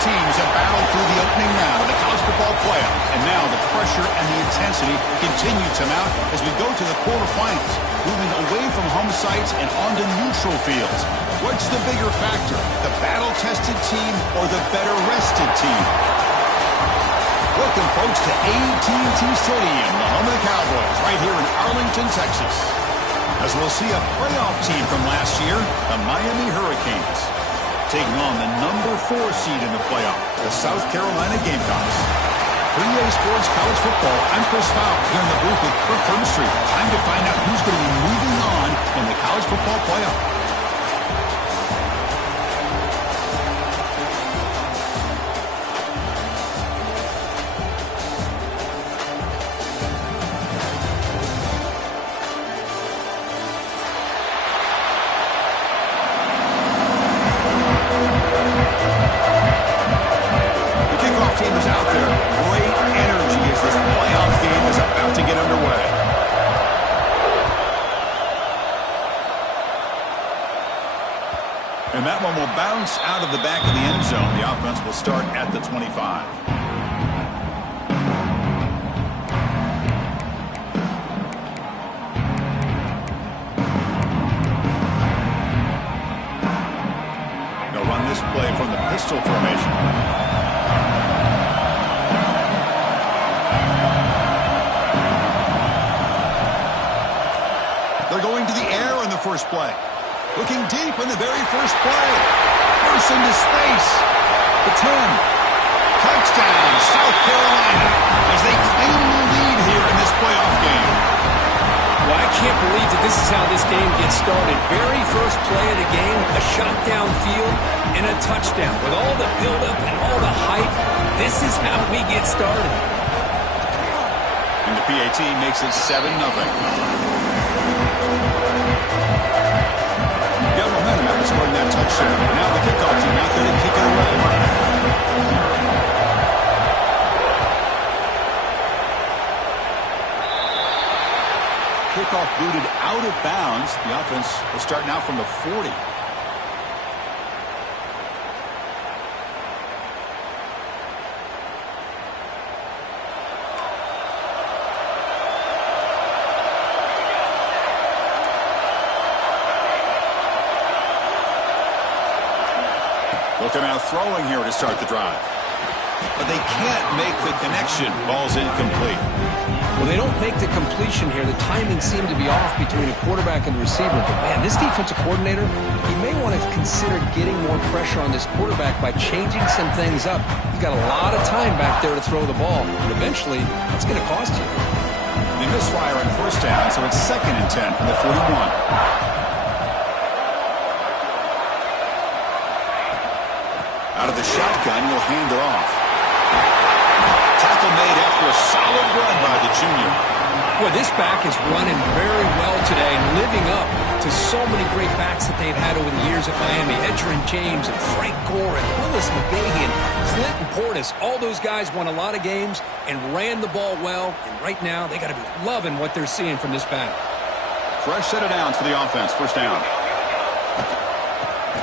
teams have battled through the opening round of the college football playoff, and now the pressure and the intensity continue to mount as we go to the quarterfinals, moving away from home sites and onto neutral fields. What's the bigger factor, the battle-tested team or the better-rested team? Welcome, folks, to AT&T Stadium, the home of the Cowboys, right here in Arlington, Texas. As we'll see a playoff team from last year, the Miami Hurricanes, taking on the number 4 seed in the playoff, the South Carolina Gamecocks. For EA Sports College Football, I'm Chris Fowler here in the booth with Kirk Herbstreit. Time to find out who's going to be moving on in the college football playoff. And that one will bounce out of the back of the end zone. The offense will start at the 25. They'll run this play from the pistol formation. They're going to the air in the first play. Looking deep in the very first play. Burst into space. The 10. Touchdown, South Carolina, as they claim the lead here in this playoff game. Well, I can't believe that this is how this game gets started. Very first play of the game, a shot downfield, and a touchdown. With all the buildup and all the hype, this is how we get started. And the PAT makes it 7-0. Got momentum after scoring that touchdown. Now the kickoff team out there to kick it away. Kickoff booted out of bounds. The offense will start now from the 40. Looking out throwing here to start the drive. But they can't make the connection. Ball's incomplete. Well, they don't make the completion here. The timing seemed to be off between the quarterback and the receiver. But, man, this defensive coordinator, he may want to consider getting more pressure on this quarterback by changing some things up. He's got a lot of time back there to throw the ball. And eventually, that's going to cost you. They misfire on first down, so it's 2nd and 10 from the 41. Out of the shotgun, he'll hand it off. Tackle made after a solid run by the junior. Boy, this back is running very well today and living up to so many great backs that they've had over the years at Miami. Edgerrin James and Frank Gore and Willis McGahee and Clinton Portis. All those guys won a lot of games and ran the ball well. And right now, they got to be loving what they're seeing from this back. Fresh set of downs for the offense. First down.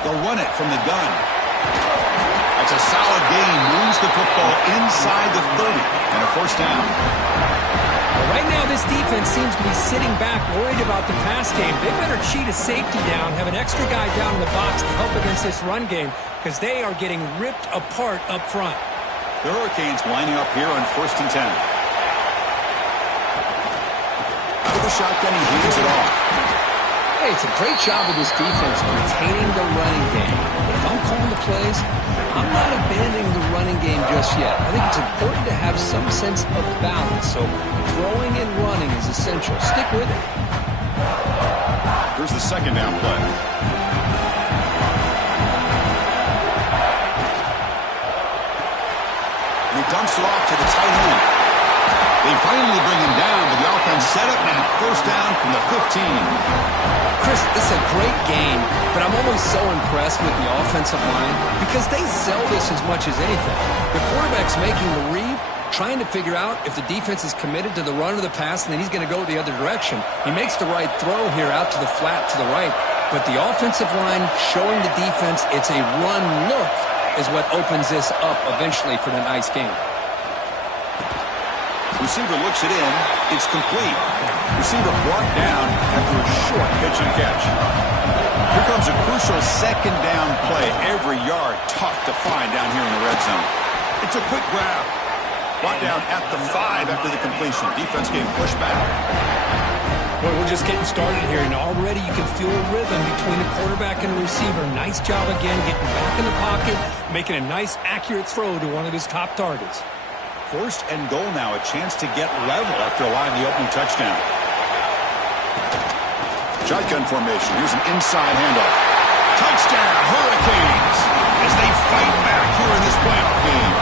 They'll run it from the gun. That's a solid gain. Moves the football inside the 30. And a first down. Well, right now, this defense seems to be sitting back, worried about the pass game. They better cheat a safety down, have an extra guy down in the box to help against this run game, because they are getting ripped apart up front. The Hurricanes lining up here on 1st and 10. Out of the shotgun, he hands it off. Hey, it's a great job of this defense containing the running game. But if I'm calling the plays, I'm not abandoning the running game just yet. I think it's important to have some sense of balance. So throwing and running is essential. Stick with it. Here's the 2nd down play. And he dumps it off to the tight end. They finally bring him down, but the offense set up now. First down from the 15. Chris, this is a great game, but I'm always so impressed with the offensive line because they sell this as much as anything. The quarterback's making the read, trying to figure out if the defense is committed to the run or the pass, and then he's going to go the other direction. He makes the right throw here out to the flat to the right, but the offensive line showing the defense it's a run look is what opens this up eventually for the nice game. Receiver looks it in. It's complete. Receiver brought down after a short pitch and catch. Here comes a crucial second down play. Every yard tough to find down here in the red zone. It's a quick grab. Brought down at the 5 after the completion. Defense game pushed back. Well, we're just getting started here, and already you can feel a rhythm between the quarterback and the receiver. Nice job again getting back in the pocket, making a nice, accurate throw to one of his top targets. First and goal now, a chance to get level after allowing the opening touchdown. Shotgun formation. Here's an inside handoff. Touchdown, Hurricanes, as they fight back here in this playoff game.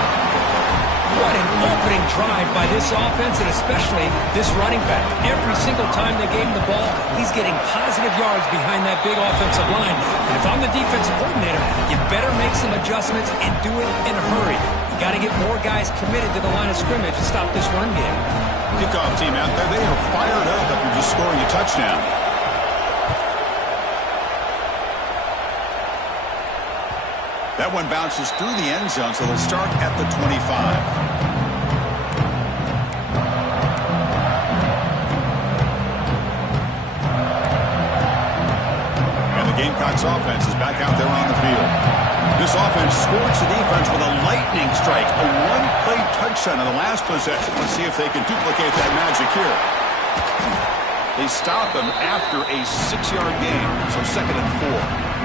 What an opening drive by this offense, and especially this running back. Every single time they gave him the ball, he's getting positive yards behind that big offensive line. And if I'm the defensive coordinator, you better make some adjustments and do it in a hurry. You got to get more guys committed to the line of scrimmage to stop this run game. Kickoff team out there, they are fired up after just scoring a touchdown. That one bounces through the end zone, so they'll start at the 25. And the Gamecocks offense is back out there on the field. This offense scores the defense with a lightning strike, a one-play touchdown in the last possession. Let's see if they can duplicate that magic here. They stop him after a 6-yard gain, so 2nd and 4.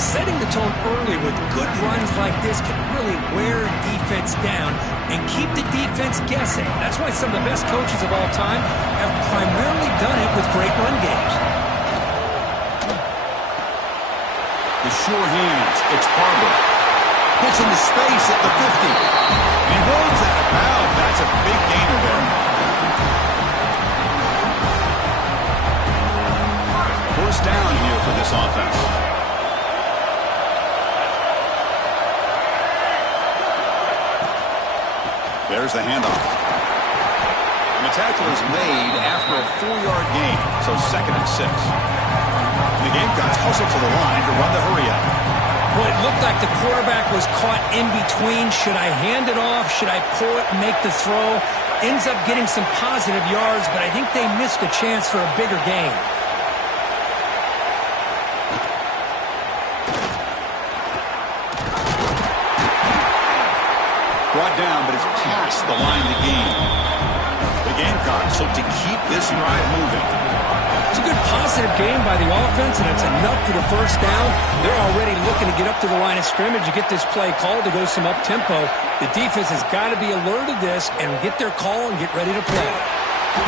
Setting the tone early with good runs like this can really wear defense down and keep the defense guessing. That's why some of the best coaches of all time have primarily done it with great run games. The sure hands. It's Barber. Gets into space at the 50. He rolls out of bounds. That's a big gainer there. First down here for this offense. There's the handoff. And the tackle is made after a 4-yard gain, so 2nd and 6. And the Gamecocks hustle to the line to run the hurry-up. Well, it looked like the quarterback was caught in between. Should I hand it off? Should I pull it and make the throw? Ends up getting some positive yards, but I think they missed a chance for a bigger gain. Brought down, but it's past the line to gain. The Gamecocks look to keep this drive moving. It's a good positive game by the offense, and it's enough for the first down. They're already looking to get up to the line of scrimmage and get this play called to go some up-tempo. The defense has got to be alert of this and get their call and get ready to play.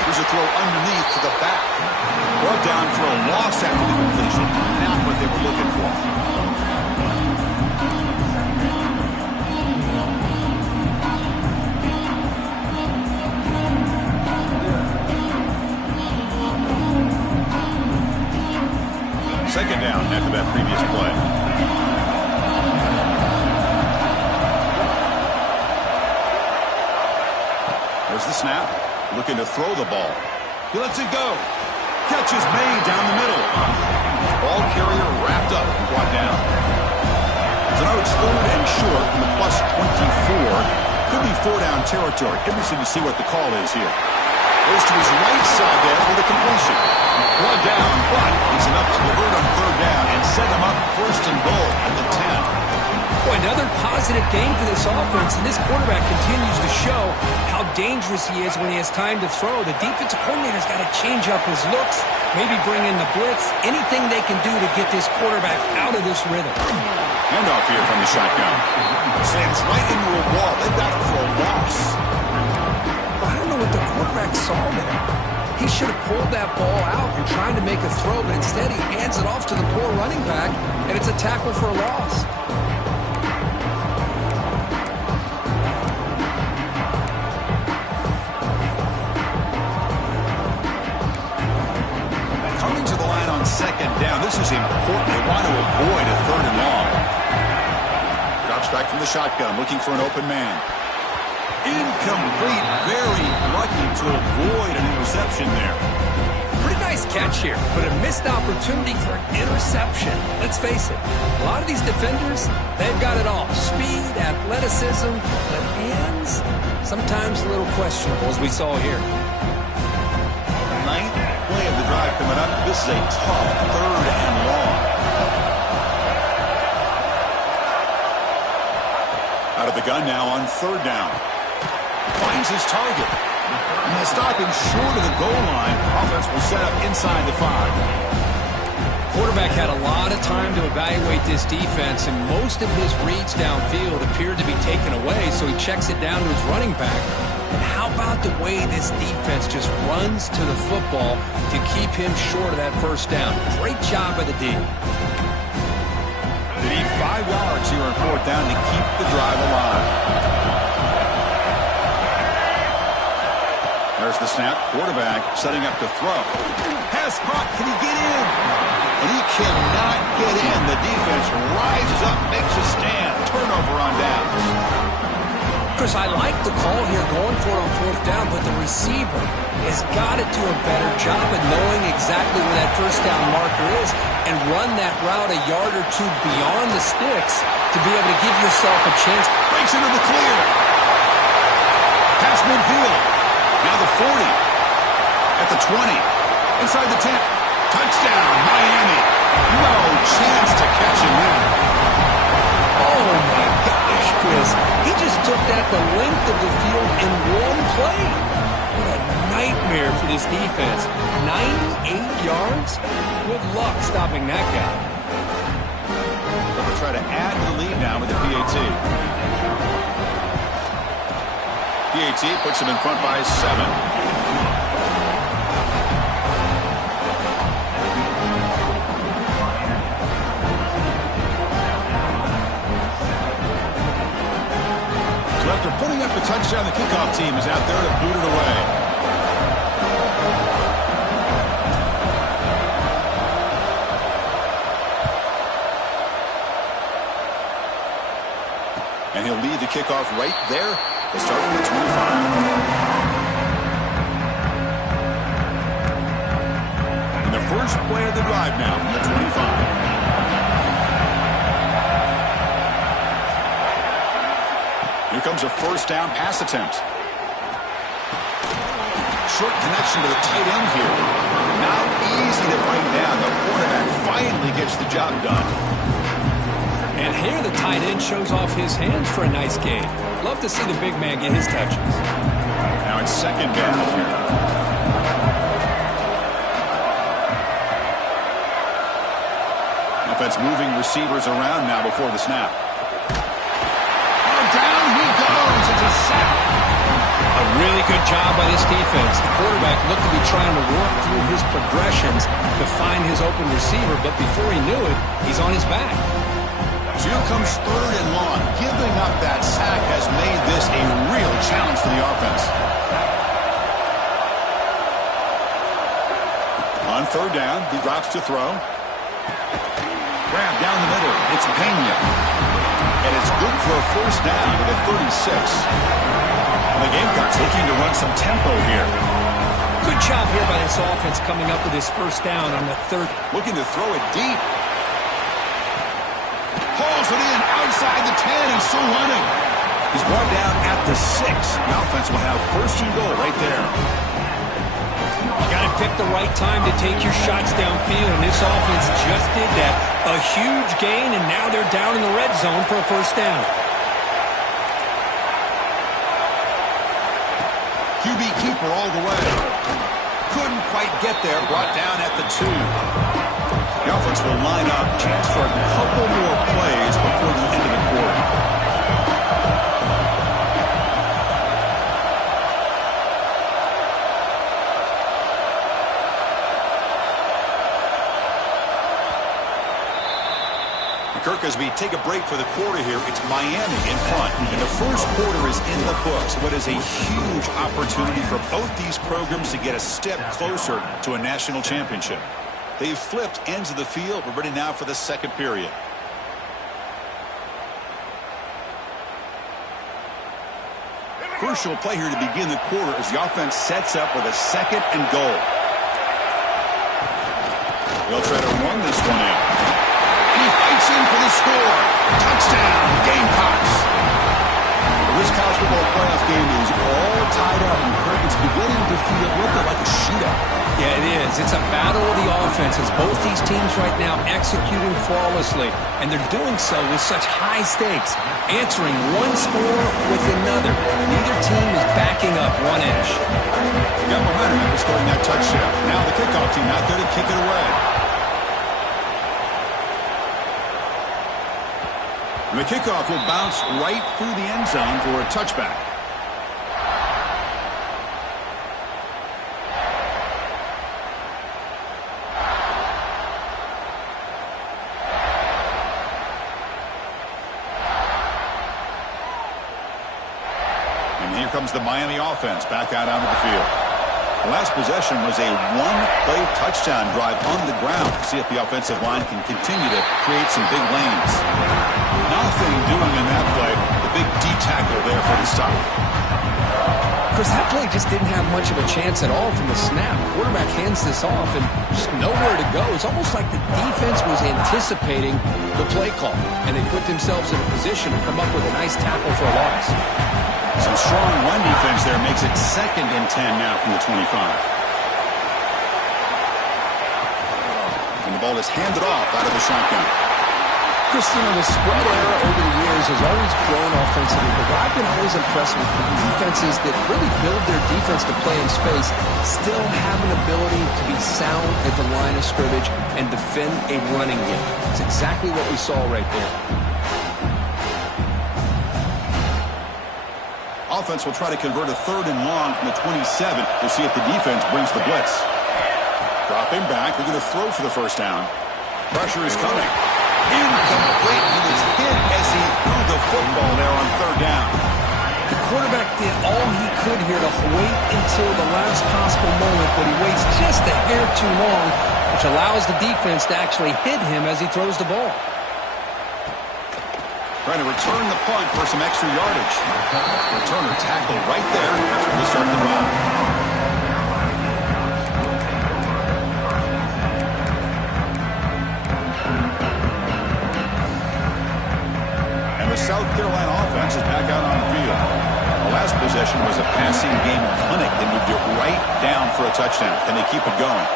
Here's a throw underneath to the back. Brought down for a loss after the completion. Not what they were looking for. Second down after that previous play. There's the snap. Looking to throw the ball. He lets it go. Catch is made down the middle. Ball carrier wrapped up and brought down. So now it's 3rd and short from the plus 24. Could be 4-down territory. Interesting to see what the call is here. Goes to his right side there for the completion. Brought down, but he's enough to convert on 3rd down and set him up 1st and goal at the 10. Boy, another positive game for this offense, and this quarterback continues to show how dangerous he is when he has time to throw. The defensive coordinator's got to change up his looks, maybe bring in the blitz, anything they can do to get this quarterback out of this rhythm. Handoff here from the shotgun. Slams right into a wall. They've got it for a loss. I don't know what the quarterback saw there. He should have pulled that ball out and tried to make a throw, but instead he hands it off to the poor running back, and it's a tackle for a loss. Coming to the line on 2nd down. This is important. They want to avoid a 3rd and long. Drops back from the shotgun, looking for an open man. Incomplete. Very lucky to avoid an interception there. Pretty nice Nice catch here, but a missed opportunity for an interception. Let's face it, a lot of these defenders, they've got it all. Speed, athleticism, but hands, sometimes a little questionable, as we saw here. Ninth play of the drive coming up. This is a tough 3rd and long. Out of the gun now on 3rd down. Finds his target. And they'll stop him short of the goal line. Offense will set up inside the 5. Quarterback had a lot of time to evaluate this defense, and most of his reads downfield appeared to be taken away, so he checks it down to his running back. And how about the way this defense just runs to the football to keep him short of that 1st down? Great job by the D. They need 5 yards here on 4th down to keep the drive alive. There's the snap. Quarterback setting up to throw. Pass caught. Can he get in? And he cannot get in. The defense rises up, makes a stand. Turnover on downs. Chris, I like the call here going for it on 4th down, but the receiver has got to do a better job of knowing exactly where that 1st down marker is and run that route a yard or 2 beyond the sticks to be able to give yourself a chance. Breaks into the clear. Pass midfield. Now the 40. At the 20. Inside the 10. Touchdown, Miami. No chance to catch him there. Oh, my gosh, Chris. He just took that the length of the field in one play. What a nightmare for this defense. 98 yards? Good luck stopping that guy. They'll try to add to the lead now with the PAT. PAT puts him in front by 7. So after putting up the touchdown, the kickoff team is out there to boot it away. And he'll lead the kickoff right there. They start from the 25. And the first play of the drive now from the 25. Here comes a 1st down pass attempt. Short connection to the tight end here. Not easy to bring down. The quarterback finally gets the job done. And here the tight end shows off his hands for a nice game. Love to see the big man get his touches. Now it's 2nd down here. Offense moving receivers around now before the snap. Oh, down he goes. It's a sack. A really good job by this defense. The quarterback looked to be trying to work through his progressions to find his open receiver, but before he knew it, he's on his back. So here comes 3rd and long. Giving up that sack has made this a real challenge for the offense. On 3rd down, he drops to throw. Grab down the middle. It's Pena. And it's good for a 1st down to the 36. And the Gamecocks looking to run some tempo here. Good job here by this offense coming up with his 1st down on the 3rd. Looking to throw it deep. Hauls it in outside the 10 and still running. He's brought down at the 6. The offense will have 1st and goal right there. You got to pick the right time to take your shots downfield, and this offense just did that. A huge gain, and now they're down in the red zone for a 1st down. QB keeper all the way. Couldn't quite get there. Brought down at the 2. The offense will line up. Chance for a couple more plays before the end of the quarter. Kirk, as we take a break for the quarter here, it's Miami in front. And the first quarter is in the books. What is a huge opportunity for both these programs to get a step closer to a national championship. They've flipped ends of the field. We're ready now for the 2nd period. Crucial play here to begin the quarter as the offense sets up with a 2nd and goal. They'll try to run this one in. He fights in for the score. Touchdown, Gamecocks. This college football playoff game is all tied up, and it's beginning to feel a little bit like a shootout. Yeah, it is. It's a battle of the offenses. Both these teams right now executing flawlessly, and they're doing so with such high stakes, answering one score with another. Neither team is backing up one inch. Got momentum after scoring that touchdown. Now the kickoff team out there to kick it away. And the kickoff will bounce right through the end zone for a touchback. And here comes the Miami offense back out onto the field. The last possession was a one-play touchdown drive on the ground. See if the offensive line can continue to create some big lanes. Nothing doing in that play. The big D tackle there for the stop. Chris, that play just didn't have much of a chance at all from the snap. Quarterback hands this off and just nowhere to go. It's almost like the defense was anticipating the play call, and they put themselves in a position to come up with a nice tackle for a loss. Some strong run defense there makes it 2nd and 10 now from the 25. And the ball is handed off out of the shotgun. Chris, the spread era over the years has always grown offensively, but what I've been always impressed with defenses that really build their defense to play in space still have an ability to be sound at the line of scrimmage and defend a running game. It's exactly what we saw right there. Offense will try to convert a 3rd and long from the 27. We'll see if the defense brings the blitz. Dropping back. They're going to throw for the first down. Pressure is coming. Incomplete. He was hit as he threw the football there on 3rd down. The quarterback did all he could here to wait until the last possible moment, but he waits just a hair too long, which allows the defense to actually hit him as he throws the ball. Trying to return the punt for some extra yardage. Returner tackle right there. That's where they start the drive. And the South Carolina offense is back out on the field. The last possession was a passing game clinic. They moved it right down for a touchdown. Can they keep it going?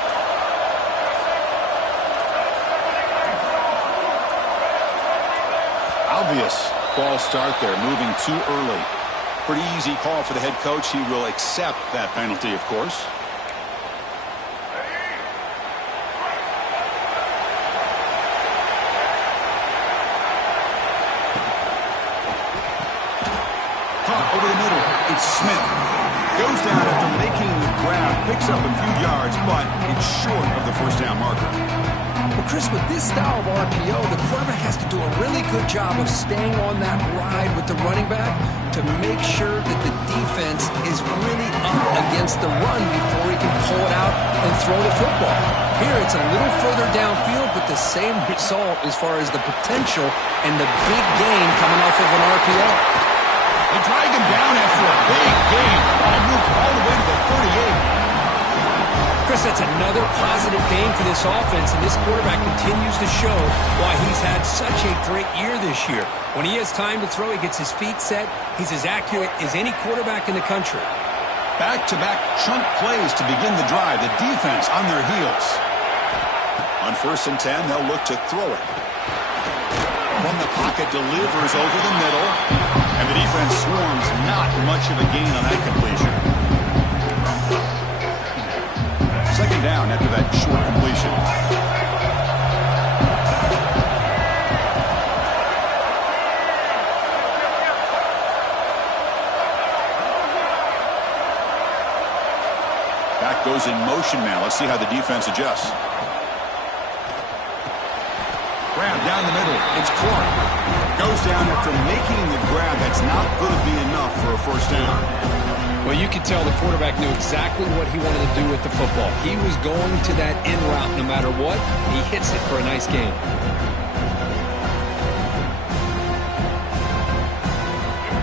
Obvious false start there, moving too early. Pretty easy call for the head coach. He will accept that penalty, of course. Over the middle, it's Smith. Goes down after making the grab, picks up a few yards, but it's short of the first down marker. Well, Chris, with this style of RPO, the quarterback has to do a really good job of staying on that ride with the running back to make sure that the defense is really up against the run before he can pull it out and throw the football. Here, it's a little further downfield, but the same result as far as the potential and the big gain coming off of an RPO. They drag him down after a big gain. Ball moved all the way to the 38. Chris, that's another positive gain for this offense, and this quarterback continues to show why he's had such a great year this year. When he has time to throw, he gets his feet set. He's as accurate as any quarterback in the country. Back-to-back chunk plays to begin the drive. The defense on their heels. On 1st and 10, they'll look to throw it. From the pocket, delivers over the middle. And the defense swarms. Not much of a gain on that completion. 2nd down after that short completion. Back goes in motion now. Let's see how the defense adjusts. Grab down the middle. It's Clark. Goes down after making the grab. That's not going to be enough for a first down. Well, you could tell the quarterback knew exactly what he wanted to do with the football. He was going to that in route no matter what. He hits it for a nice gain.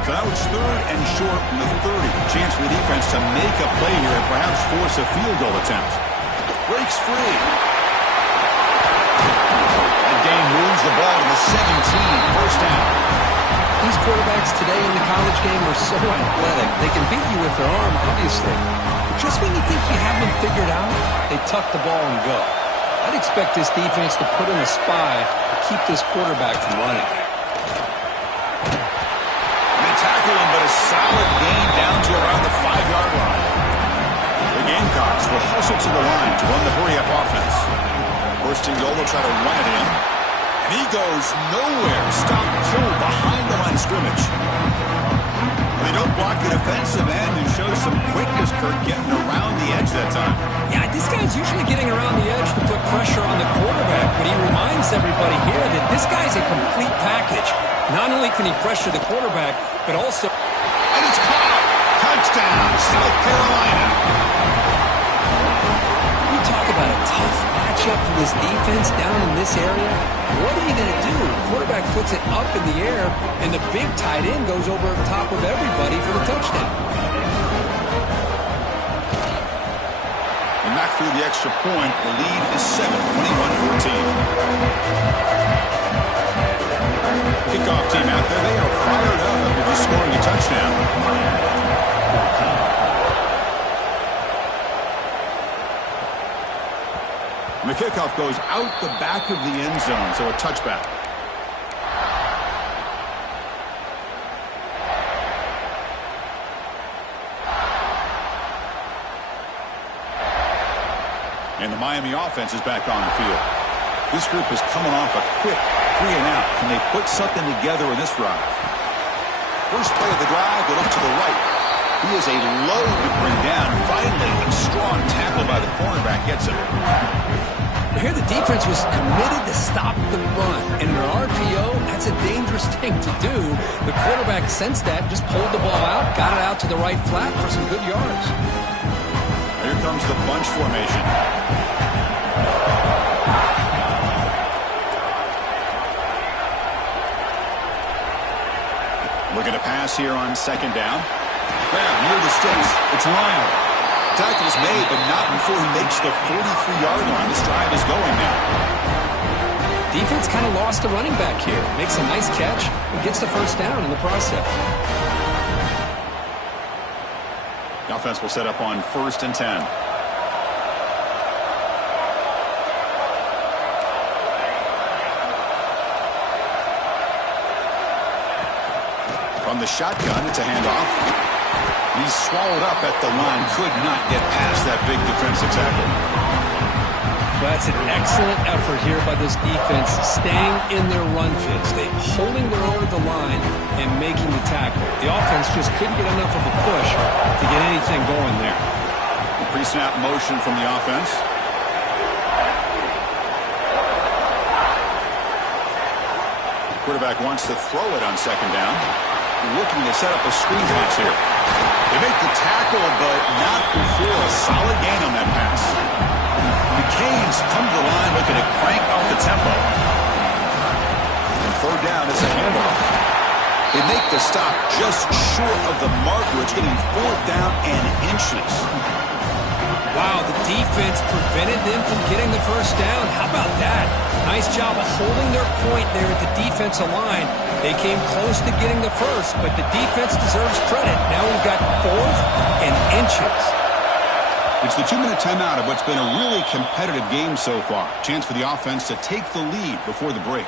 So now it's 3rd and short from the 30. Chance for the defense to make a play here and perhaps force a field goal attempt. Breaks free. moves the ball to the 17, first down. These quarterbacks today in the college game are so athletic. They can beat you with their arm, obviously. But just when you think you have them figured out, they tuck the ball and go. I'd expect this defense to put in a spy to keep this quarterback from running. They tackle him, but a solid gain down to around the 5-yard line. The Gamecocks will hustle to the line to run the hurry-up offense. First and goal, they'll try to run it in. And he goes nowhere. Stop pull behind the line of scrimmage. They don't block the defensive end and show some quickness, Kirk, getting around the edge that time. Yeah, this guy's usually getting around the edge to put pressure on the quarterback, but he reminds everybody here that this guy's a complete package. Not only can he pressure the quarterback, but also... And it's caught! Touchdown, South Carolina! You talk about a tough matchup for this defense down in this area. What are you going to do? The quarterback puts it up in the air, and the big tight end goes over the top of everybody for the touchdown. And back through the extra point, the lead is 7, 21-14. Kickoff team out there, they are fired up after just scoring a touchdown. And the kickoff goes out the back of the end zone, so a touchback. And the Miami offense is back on the field. This group is coming off a quick 3-and-out. Can they put something together in this drive? First play of the drive, they look to the right. He is a load to bring down. Finally, a strong tackle by the cornerback gets him. Here the defense was committed to stop the run. And in an RPO, that's a dangerous thing to do. The quarterback sensed that, just pulled the ball out, got it out to the right flat for some good yards. Here comes the bunch formation. Looking to pass here on second down. Grab near the sticks. It's Lyle. Tackle's made, but not before he makes the 43-yard line. This drive is going now. Defense kind of lost a running back here. Makes a nice catch and gets the first down in the process. The offense will set up on 1st and 10. From the shotgun, it's a handoff. He's swallowed up at the line. Could not get past that big defensive tackle. That's an excellent effort here by this defense, staying in their run fits. They holding their own at the line and making the tackle. The offense just couldn't get enough of a push to get anything going there. Pre-snap motion from the offense. Quarterback wants to throw it on second down. Looking to set up a screen pass here. They make the tackle, but not before a solid gain on that pass. The Canes come to the line looking to crank up the tempo. And third down is a handoff. They make the stop just short of the marker. It's getting 4th down and inches. Wow, the defense prevented them from getting the first down. How about that? Nice job of holding their point there at the defensive line. They came close to getting the first, but the defense deserves credit. Now we've got 4th and inches. It's the 2-minute timeout of what's been a really competitive game so far. Chance for the offense to take the lead before the break.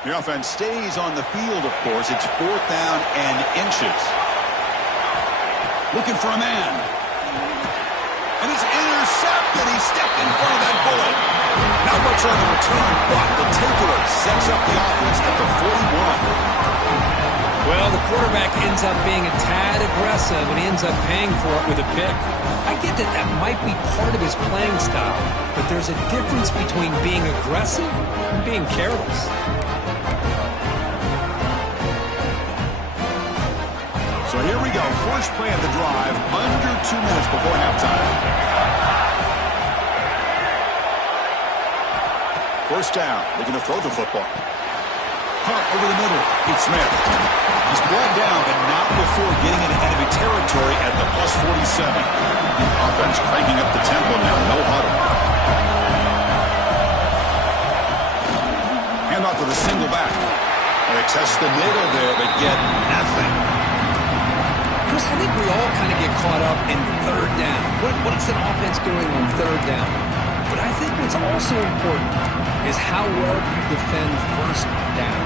The offense stays on the field, of course. It's 4th down and inches. Looking for a man. And it's intercepted. He stepped in front of that bullet. Not much on the return, but the takeaway sets up the offense at the 41. Well, the quarterback ends up being a tad aggressive, and he ends up paying for it with a pick. I get that that might be part of his playing style, but there's a difference between being aggressive and being careless. So here we go. First play of the drive, under 2 minutes before halftime. First down. Looking to throw the football. Hunt over the middle. It's Smith. He's brought down, but not before getting into enemy territory at the +47. Offense cranking up the tempo now. No huddle. Hand off to the single back. And they test the middle there, but get nothing. Chris, I think we all kind of get caught up in third down. What is an offense doing on third down? But I think what's also important is how well you defend first down.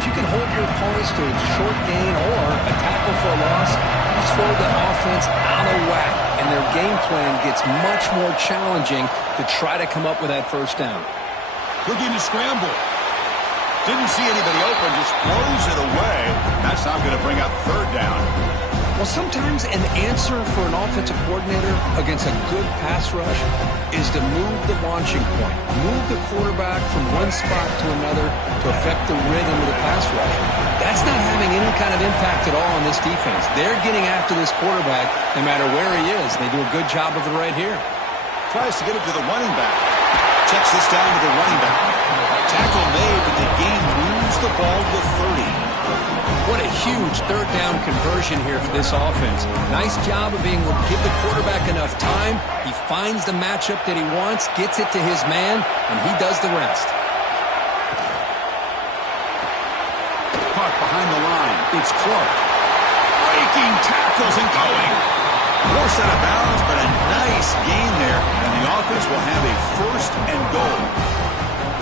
If you can hold your opponents to a short gain or a tackle for a loss, you throw the offense out of whack, and their game plan gets much more challenging to try to come up with that first down. Looking to scramble. Didn't see anybody open, just throws it away. That's not going to bring up third down. Well, sometimes an answer for an offensive coordinator against a good pass rush is to move the launching point, move the quarterback from one spot to another to affect the rhythm of the pass rush. That's not having any kind of impact at all on this defense. They're getting after this quarterback no matter where he is. They do a good job of it right here. Tries to get it to the running back. Checks this down to the running back. Tackle made, but the game moves the ball to 30. What a huge third down conversion here for this offense. Nice job of being able to give the quarterback enough time. He finds the matchup that he wants, gets it to his man, and he does the rest. Caught behind the line. It's Clark. Breaking tackles and going. Forced out of bounds, but a nice gain there. And the offense will have a first and goal.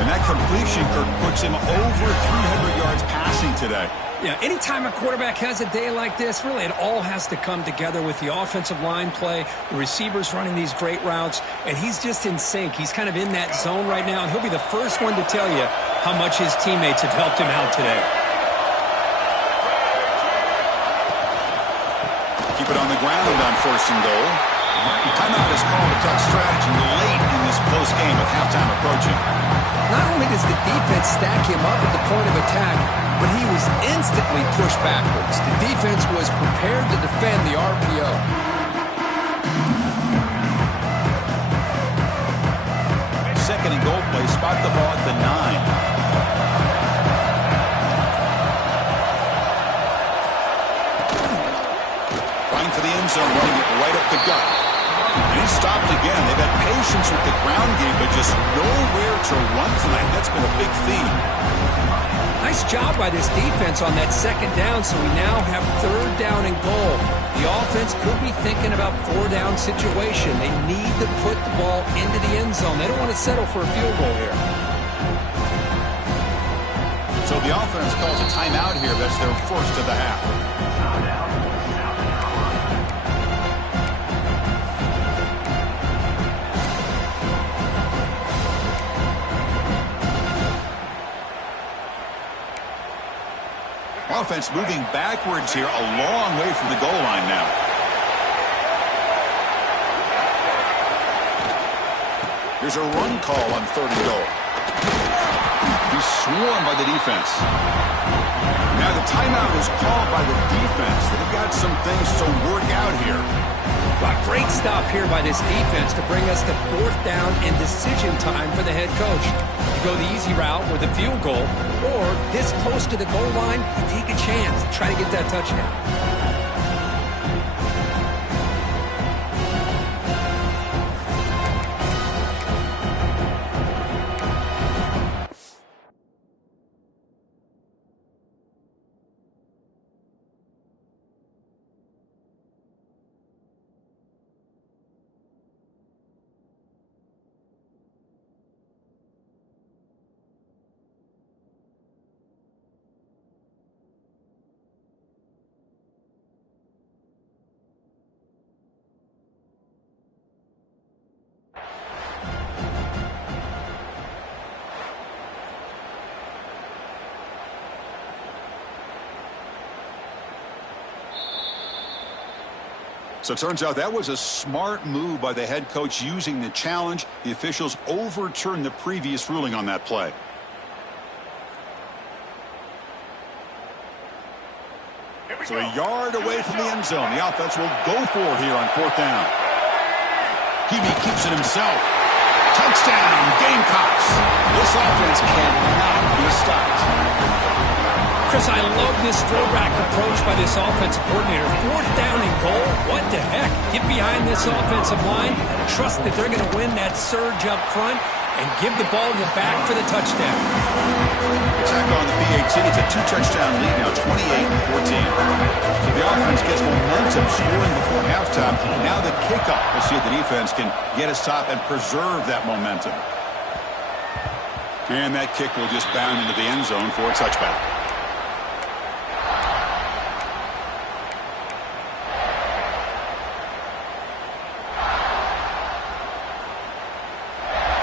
And that completion, Kirk, puts him over 300 yards passing today. Yeah, anytime a quarterback has a day like this, really it all has to come together with the offensive line play, the receivers running these great routes, and he's just in sync. He's kind of in that zone right now, and he'll be the first one to tell you how much his teammates have helped him out today. Keep it on the ground on first and goal. Timeout is called a tough strategy late in this close game with halftime approaching. Not only does the defense stack him up at the point of attack, but he was instantly pushed backwards. The defense was prepared to defend the RPO. Second and goal play, spot the ball at the 9. Running for the end zone, running it right up the gut. And he's stopped again. They've had patience with the ground game, but just nowhere to run tonight. That's been a big theme. Nice job by this defense on that second down, so we now have third down and goal. The offense could be thinking about four-down situation. They need to put the ball into the end zone. They don't want to settle for a field goal here. So the offense calls a timeout here. That's their first of the half. Offense moving backwards here, a long way from the goal line now. Here's a run call on third and goal. He's swarmed by the defense. Now the timeout is called by the defense. They've got some things to work out here. Well, great stop here by this defense to bring us to fourth down and decision time for the head coach. You go the easy route with a field goal, or this close to the goal line, you take a chance to try to get that touchdown. So it turns out that was a smart move by the head coach using the challenge. The officials overturned the previous ruling on that play. So a yard away from the end zone. The offense will go for it here on fourth down. He keeps it himself. Touchdown, Gamecocks. This offense cannot be stopped. Chris, I love this throwback approach by this offensive coordinator. 4th down and goal. What the heck? Get behind this offensive line. Trust that they're going to win that surge up front and give the ball to the back for the touchdown. Attack on the PAT. It's a 2-touchdown lead now, 28-14. So the offense gets momentum scoring before halftime. Now the kickoff. We'll see if the defense can get a stop and preserve that momentum. And that kick will just bound into the end zone for a touchback.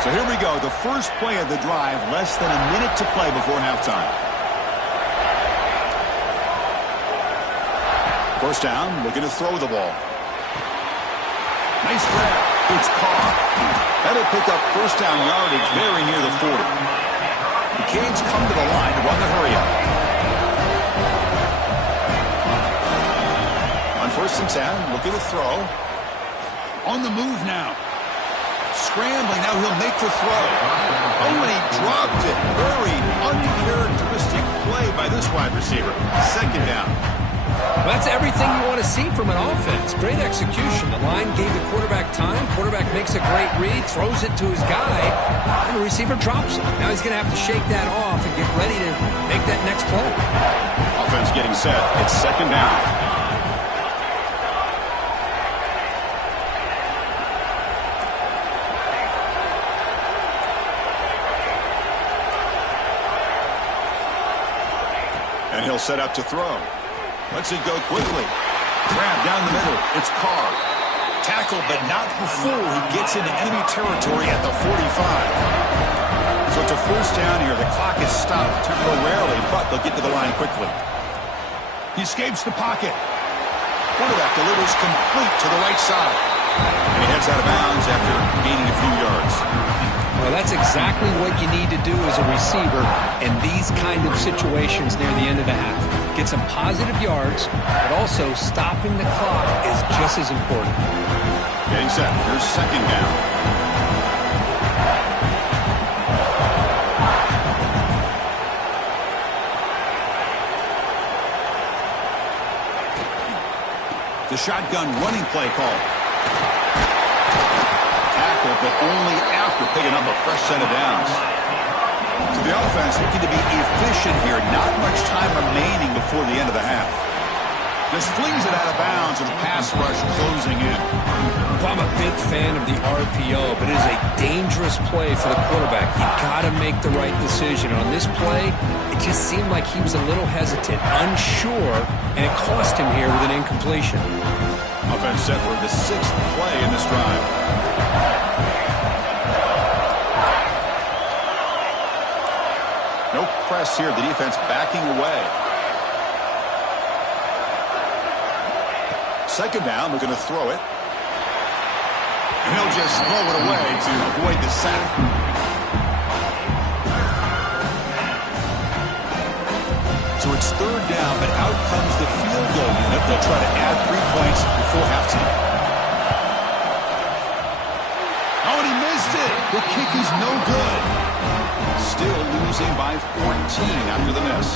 So here we go, the first play of the drive, less than a minute to play before halftime. First down, looking to throw the ball. Nice grab. It's Carr. That'll pick up first down yardage very near the 40. The Canes come to the line to run the hurry-up. On 1st and 10, looking to throw. On the move now. Scrambling, now he'll make the throw. Oh, and he dropped it. Very uncharacteristic play by this wide receiver. 2nd down. Well, that's everything you want to see from an offense. Great execution. The line gave the quarterback time. Quarterback makes a great read, throws it to his guy, and the receiver drops it. Now he's going to have to shake that off and get ready to make that next play. Offense getting set. It's 2nd down. And he'll set up to throw. Lets it go quickly. Grab down the middle. It's Carr. Tackle, but not before he gets into enemy territory at the 45. So it's a first down here. The clock is stopped temporarily, but they'll get to the line quickly. He escapes the pocket. Quarterback delivers complete to the right side. And he heads out of bounds after gaining a few yards. Well, that's exactly what you need to do as a receiver in these kind of situations near the end of the half. Get some positive yards, but also stopping the clock is just as important. Getting set. Here's 2nd down. The shotgun running play call. But only after picking up a fresh set of downs. So the offense looking to be efficient here. Not much time remaining before the end of the half. Just flings it out of bounds and the pass rush closing in. I'm a big fan of the RPO, but it is a dangerous play for the quarterback. You got to make the right decision. On this play, it just seemed like he was a little hesitant, unsure, and it cost him here with an incompletion. Offense set for the 6th play in this drive. No press here. The defense backing away. 2nd down. Looking to throw it. And he'll just throw it away to avoid the sack. So it's 3rd down, but out comes the field goal unit. They'll try to add 3 points before halftime. Oh, and he missed it. The kick is no good. Still losing by 14 after the miss.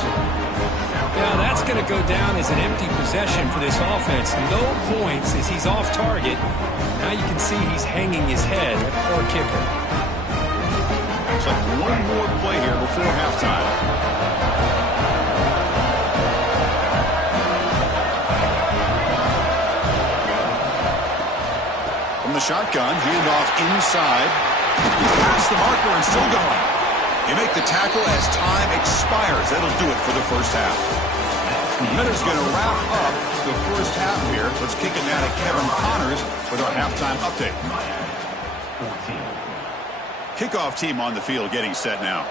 Yeah, that's going to go down as an empty possession for this offense. No points as he's off target. Now you can see he's hanging his head. Poor kicker. Looks like one more play here before halftime. From the shotgun, handoff inside. He past the marker and still going. You make the tackle as time expires. That'll do it for the first half. Minner's going to wrap up the first half here. Let's kick it now to Kevin Connors with our halftime update. Kickoff team on the field getting set now.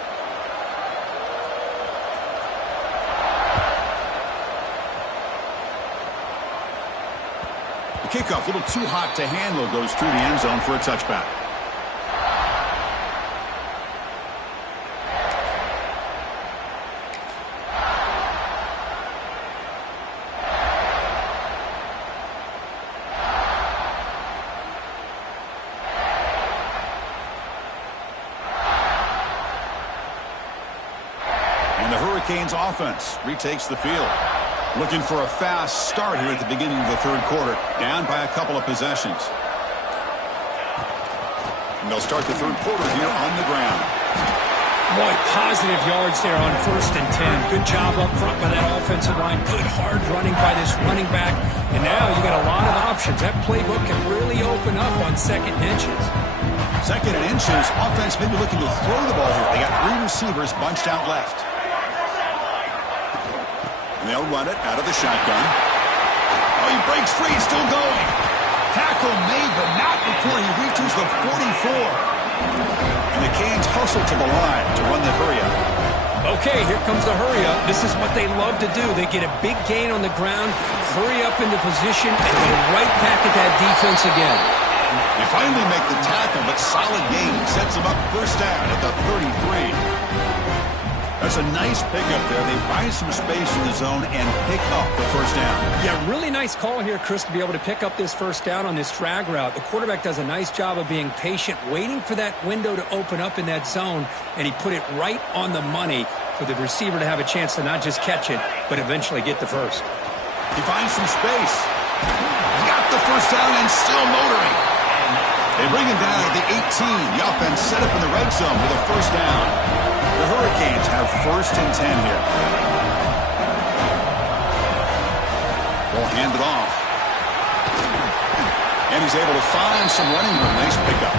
The kickoff, a little too hot to handle, goes through the end zone for a touchback. Hurricanes offense retakes the field. Looking for a fast start here at the beginning of the third quarter, down by a couple of possessions. And they'll start the third quarter here on the ground. Boy, positive yards there on 1st and 10. Good job up front by that offensive line. Good hard running by this running back. And now you got a lot of options. That playbook can really open up on 2nd and inches. 2nd and inches. Offense maybe looking to throw the ball here. They got 3 receivers bunched out left. And they'll run it out of the shotgun. Oh, he breaks free. Still going. Tackle made, but not before he reaches the 44. And the Canes hustle to the line to run the hurry-up. Okay, here comes the hurry-up. This is what they love to do. They get a big gain on the ground, hurry up into position, and go right back at that defense again. They finally make the tackle, but solid gain sets them up first down at the 33. That's a nice pickup there. They find some space in the zone and pick up the first down. Yeah, really nice call here, Chris, to be able to pick up this first down on this drag route. The quarterback does a nice job of being patient, waiting for that window to open up in that zone, and he put it right on the money for the receiver to have a chance to not just catch it, but eventually get the first. He finds some space. Got the first down and still motoring. They bring him down at the 18. The offense set up in the red zone with a first down. The Hurricanes have 1st and 10 here. Ball handed off. And he's able to find some running room. Nice pickup.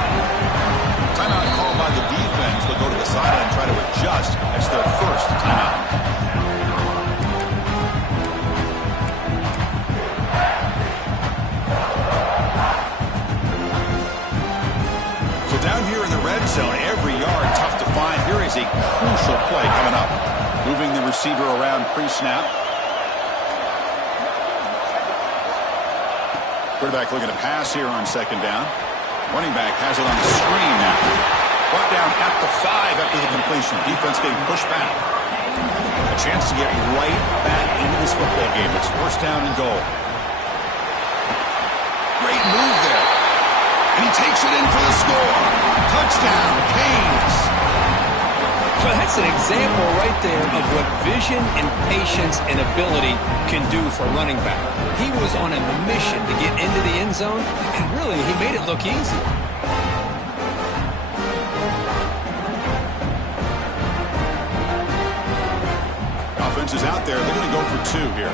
Timeout called by the defense. They'll go to the sideline and try to adjust. That's their first timeout. So down here in the red zone, every yard tough to find. Here is a crucial play coming up. Moving the receiver around pre-snap. Quarterback looking to pass here on 2nd down. Running back has it on the screen now. Brought down at the 5 after the completion. Defense getting pushed back. A chance to get right back into this football game. It's 1st down and goal. Great move there. And he takes it in for the score. Touchdown, Canes. Well, that's an example right there of what vision and patience and ability can do for a running back. He was on a mission to get into the end zone, and really, he made it look easy. Offense is out there. They're going to go for 2 here.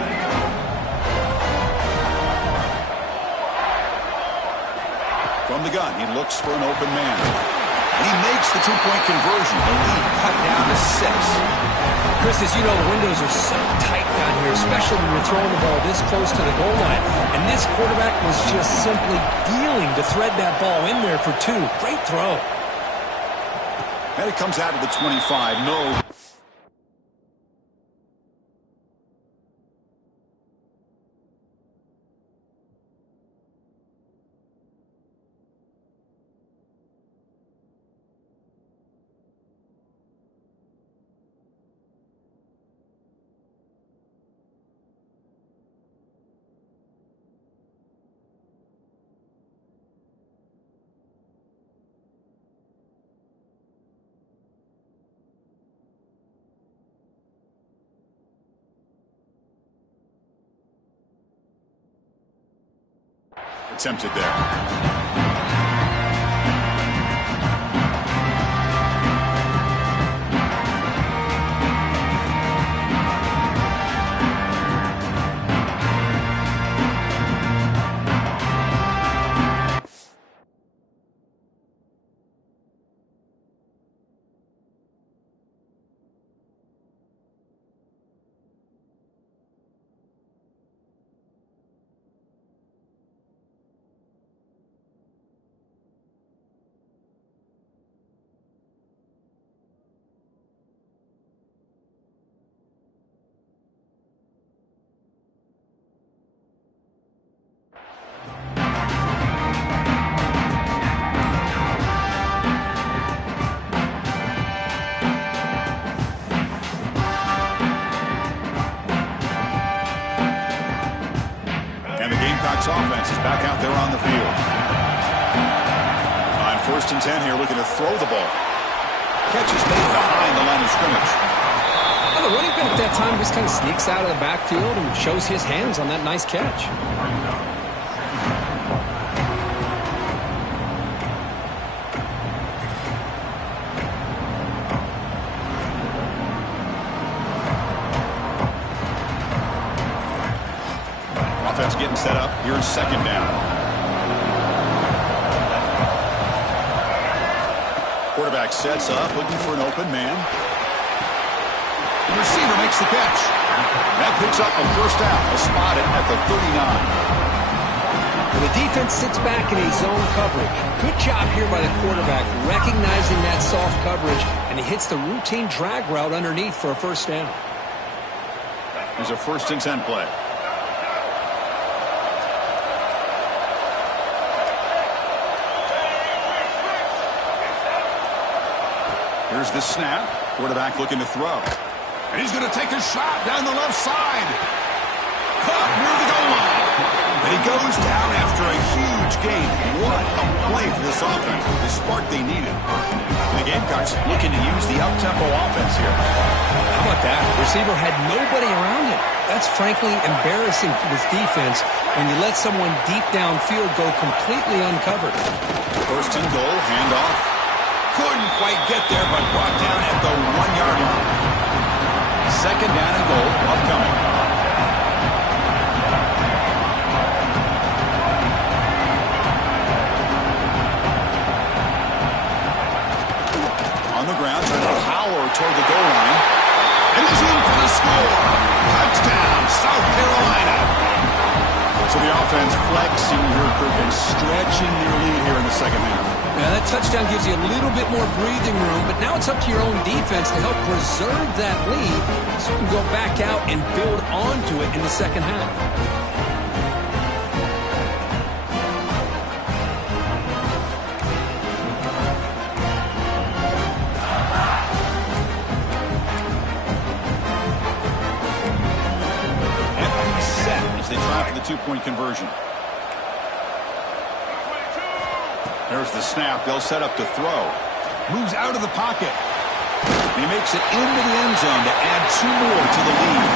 From the gun, he looks for an open man. And he makes the 2-point conversion. The lead cut down to 6. Chris, as you know, the windows are so tight down here, especially when you're throwing the ball this close to the goal line. And this quarterback was just simply dealing to thread that ball in there for 2. Great throw. And it comes out of the 25. No. Attempted there. Offense is back out there on the field. On 1st and 10 here, looking to throw the ball. Catch is made behind the line of scrimmage. Well, the running back at that time just kind of sneaks out of the backfield and shows his hands on that nice catch. Offense getting set up. Here's second down. Quarterback sets up, looking for an open man. The receiver makes the catch. That picks up a first down. They'll spot it at the 39. Well, the defense sits back in a zone coverage. Good job here by the quarterback, recognizing that soft coverage, and he hits the routine drag route underneath for a first down. Here's a 1st and 10 play. Here's the snap. Quarterback looking to throw. And he's going to take a shot down the left side. Caught near the goal line. And he goes down after a huge gain. What a play for this offense. The spark they needed. And the Gamecocks looking to use the up-tempo offense here. How about that? The receiver had nobody around him. That's frankly embarrassing for this defense when you let someone deep downfield go completely uncovered. 1st and goal, handoff. Couldn't quite get there, but brought down at the 1-yard line. 2nd down and goal, upcoming. On the ground, trying to power toward the goal line. And he's in for the score. Touchdown, South Carolina. So the offense flexing here, and stretching their lead here in the second half. Now, that touchdown gives you a little bit more breathing room, but now it's up to your own defense to help preserve that lead so you can go back out and build onto it in the second half. And set as they try for the 2-point conversion. There's the snap. They'll set up to throw. Moves out of the pocket. And he makes it into the end zone to add 2 more to the lead.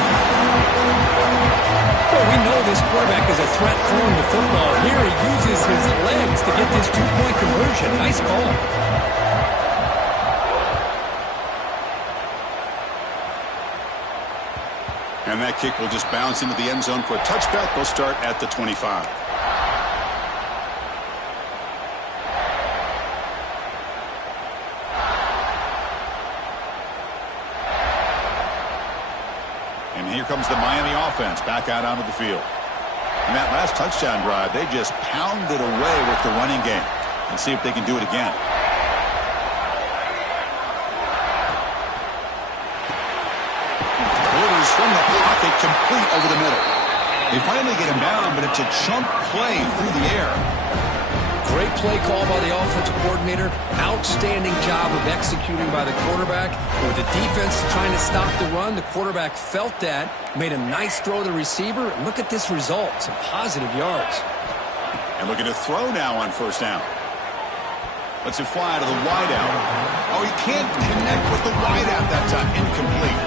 Well, we know this quarterback is a threat throwing the football. Here he uses his legs to get this 2-point conversion. Nice call. And that kick will just bounce into the end zone for a touchback. They'll start at the 25. Here comes the Miami offense back out onto the field. And that last touchdown drive, they just pounded away with the running game. Let's see if they can do it again. Delivers from the pocket, complete over the middle. They finally get him down, but it's a chunk play through the air. Great play call by the offensive coordinator. Outstanding job of executing by the quarterback. With the defense trying to stop the run, the quarterback felt that, made a nice throw to the receiver. Look at this result. Some positive yards. And looking to throw now on 1st down. Lets it fly to the wideout. Oh, he can't connect with the wideout that time. Incomplete.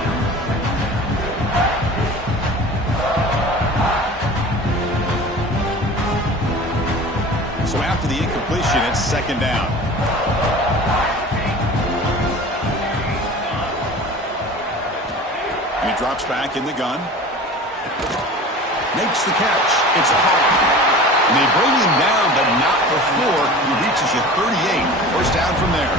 So after the incompletion, it's 2nd down. And he drops back in the gun. Makes the catch. It's caught. And they bring him down, but not before he reaches you 38. 1st down from there.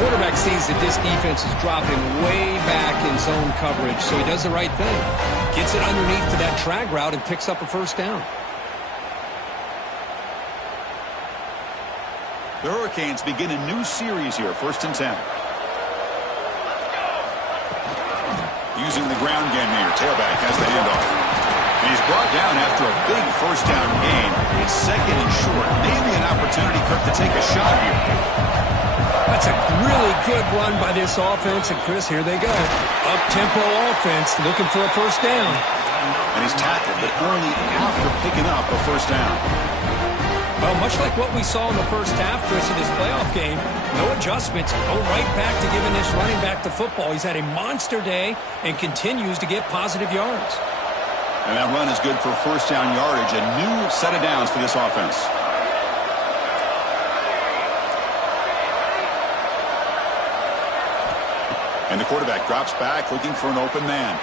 Quarterback sees that this defense is dropping way back in zone coverage, so he does the right thing. Gets it underneath to that drag route and picks up a 1st down. The Hurricanes begin a new series here, 1st and 10. Using the ground game here, tailback has the handoff. And he's brought down after a big 1st down gain. It's 2nd and short. Maybe an opportunity, Kirk, to take a shot here. That's a really good run by this offense. And, Chris, here they go. Up-tempo offense looking for a 1st down. And he's tackled, but only after picking up a 1st down. Well, much like what we saw in the first half, Chris, of this playoff game, no adjustments, go right back to giving this running back the football. He's had a monster day and continues to get positive yards. And that run is good for first down yardage, a new set of downs for this offense. And the quarterback drops back, looking for an open man.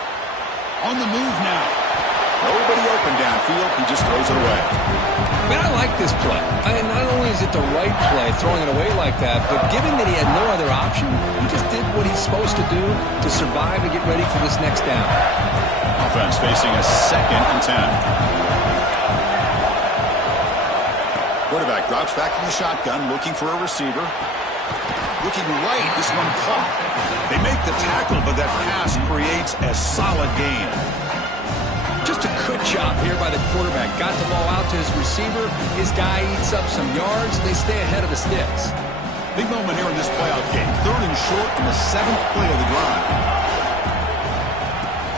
On the move now. Nobody open downfield. He just throws it away. Man, I like this play. I mean, not only is it the right play, throwing it away like that, but given that he had no other option, he just did what he's supposed to do to survive and get ready for this next down. Offense facing a 2nd and 10. Quarterback drops back from the shotgun, looking for a receiver. Looking right, this one caught. They make the tackle, but that pass creates a solid gain. Just a good job here by the quarterback. Got the ball out to his receiver. His guy eats up some yards. They stay ahead of the sticks. Big moment here in this playoff game. 3rd and short on the 7th play of the drive.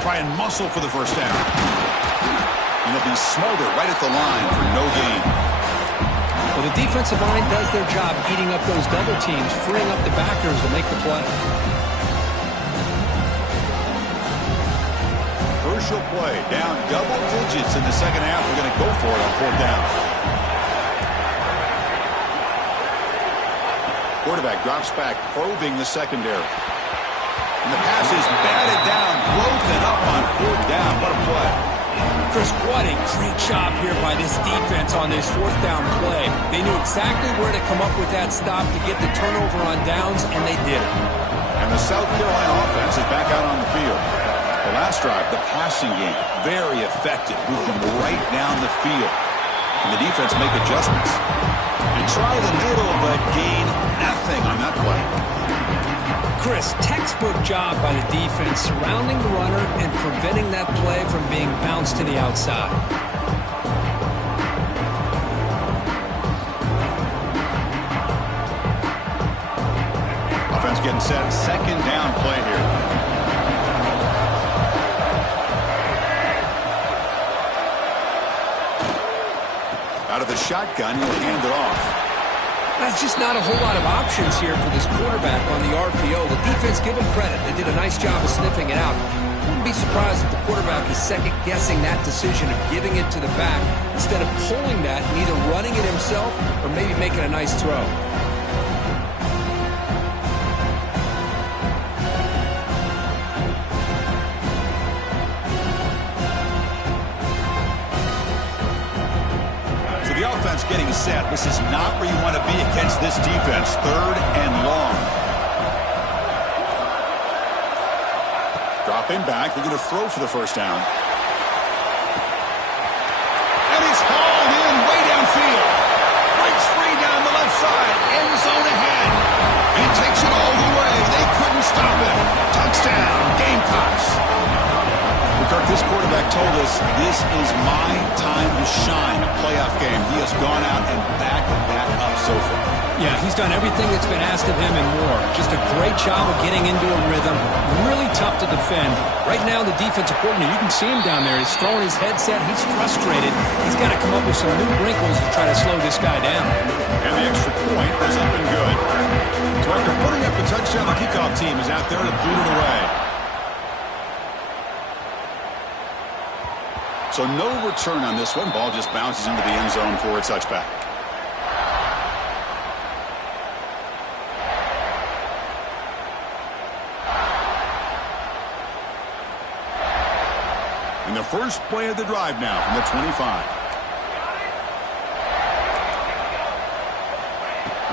Try and muscle for the first down. And they'll be smothered right at the line for no gain. Well, the defensive line does their job eating up those double teams, freeing up the backers to make the play. Crucial play, down double digits in the second half. We're going to go for it on 4th down. Quarterback drops back, probing the secondary. And the pass is batted down, broken up on 4th down. What a play. Chris, what a great job here by this defense on this 4th down play. They knew exactly where to come up with that stop to get the turnover on downs, and they did it. And the South Carolina offense is back out on the field. The last drive, the passing game, very effective, moving right down the field. And the defense make adjustments. And try the middle, but gain nothing on that play. Chris, textbook job by the defense surrounding the runner and preventing that play from being bounced to the outside. Offense getting set, 2nd down play here. Out of the shotgun, he'll hand it off. That's just not a whole lot of options here for this quarterback on the RPO. The defense, give them credit. They did a nice job of sniffing it out. Wouldn't be surprised if the quarterback is second-guessing that decision of giving it to the back instead of pulling that and either running it himself or maybe making a nice throw. Getting set. This is not where you want to be against this defense. 3rd and long. Dropping back. They're going to throw for the first down. And he's hauled in way downfield. Breaks free down the left side. End zone ahead. He takes it all the way. They couldn't stop him. Touchdown. Gamecocks. Kirk, this quarterback told us this is my time to shine, a playoff game. He has gone out and backed that up so far. Yeah, he's done everything that's been asked of him and more. Just a great job of getting into a rhythm. Really tough to defend. Right now, the defensive coordinator, you can see him down there. He's throwing his headset. He's frustrated. He's got to come up with some new wrinkles to try to slow this guy down. And the extra point is up and good. So after putting up a touchdown, the kickoff team is out there to boot it away. So no return on this one. Ball just bounces into the end zone for a touchback. And the first play of the drive now from the 25.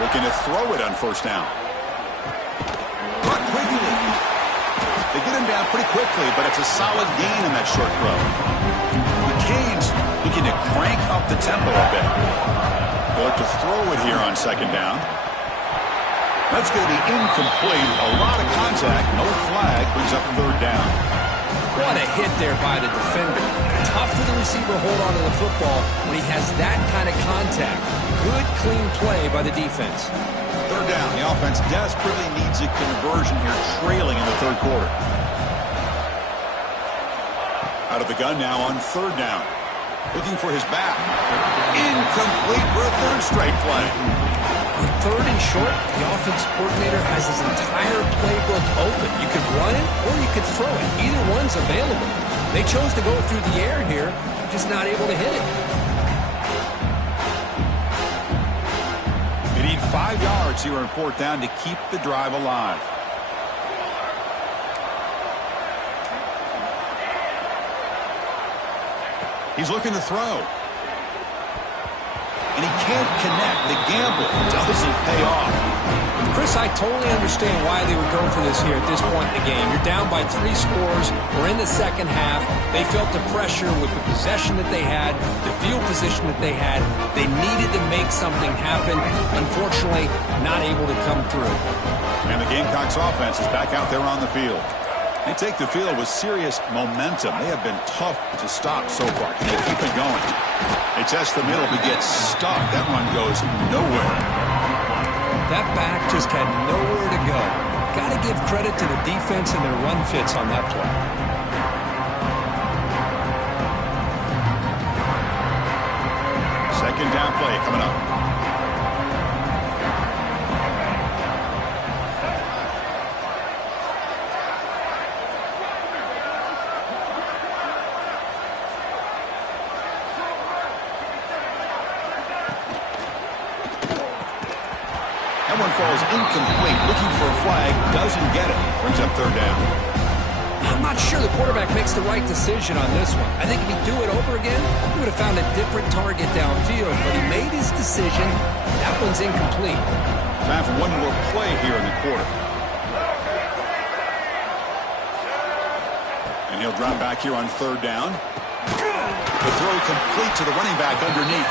Looking to throw it on first down. Caught quickly. They get him down pretty quickly, but it's a solid gain in that short throw. Canes looking to crank up the tempo a bit. They'll look to throw it here on 2nd down. That's going to be incomplete. A lot of contact. No flag. Brings up 3rd down. What a hit there by the defender. Tough for the receiver to hold on to the football when he has that kind of contact. Good, clean play by the defense. 3rd down. The offense desperately needs a conversion here, trailing in the 3rd quarter. Out of the gun now on 3rd down. Looking for his back. Incomplete for a third straight play. On third and short, the offense coordinator has his entire playbook open. You could run it or you could throw it. Either one's available. They chose to go through the air here, just not able to hit it. They need 5 yards here on fourth down to keep the drive alive. He's looking to throw. And he can't connect. The gamble doesn't pay off. Chris, I totally understand why they would go for this here at this point in the game. You're down by 3 scores. We're in the second half. They felt the pressure with the possession that they had, the field position that they had. They needed to make something happen. Unfortunately, not able to come through. And the Gamecocks offense is back out there on the field. They take the field with serious momentum. They have been tough to stop so far. Can they keep it going? They test the middle, but get stuck. That run goes nowhere. That back just had nowhere to go. Got to give credit to the defense and their run fits on that play. Second down play coming up. Falls incomplete, looking for a flag, doesn't get it, brings up third down. I'm not sure the quarterback makes the right decision on this one. I think if he'd do it over again, he would have found a different target downfield, but he made his decision. That one's incomplete. Time for one more play here in the quarter. And he'll drop back here on third down. The throw complete to the running back underneath.